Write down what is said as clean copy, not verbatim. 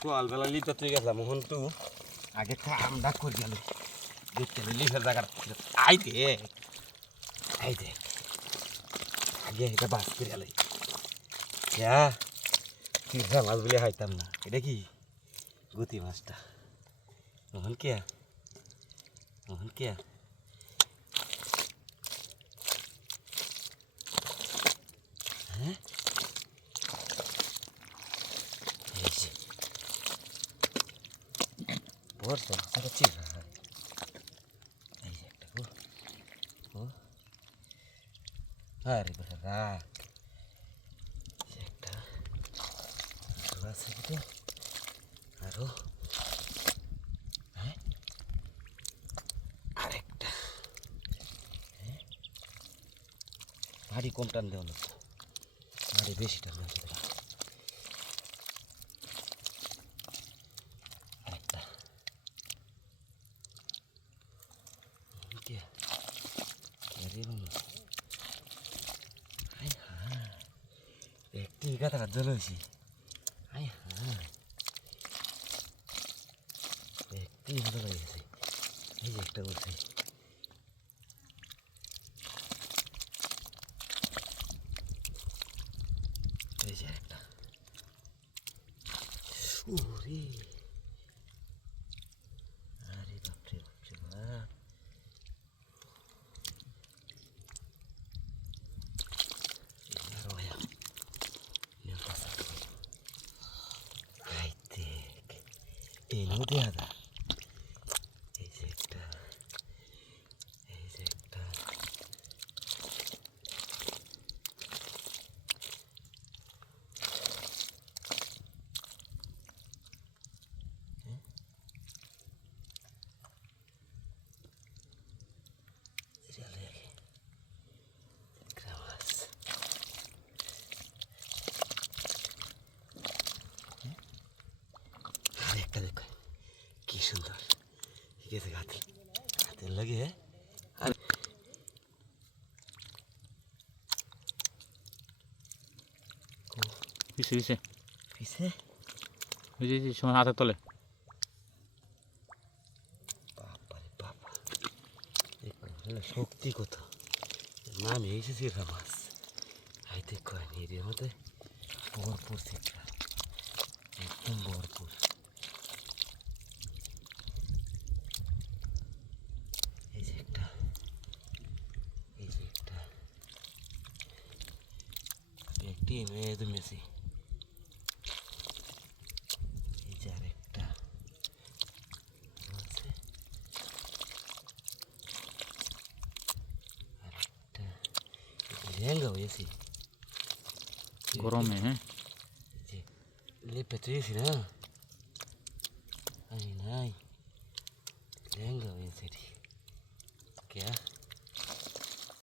সকালবেলা লিটা তুই গেছিলাম মোহন তু আগে কামটা করে গেল দেখতে লিফের জায়গা আইতে আইতে আগে এটা বাস করে গেল তিরফা মাছ বলে হাইতাম না এটা কি গুতি মাছটা মোহন কে হ্যাঁ পড়ছে মাছটা চিরফা এই যে একটা ও আরে বাবা একটা আছে কি আরো হ্যাঁ আরেকটা ভারী কম টান দেওয়া লাগতো ভারী বেশি টান দেওয়া আরেকটা একটি গাথাটা জল হয়েছি একটি জল হয়ে গেছে এই যে একটা বলছে এই যে একটা ওরে আরে বাপরে বাপ এই নদী আদা এই যে একটা আরেকটা দেখো কি সুন্দর ঠিক আছে হাতের লাগে আর পিছে পিছে সময় হাতের তলে বাবা শক্তি কত নাম এসে চিরফা মাছ হাইতে কয় এর মধ্যে ভরপুর চিত্রা একদম ভরপুর এই যে একটা একটি মেয়ে মেসি এই যে আরেকটা আছে আরেকটা লেঙ্গা হয়েছি গরমে হ্যাঁ যে লেপে তুইছি না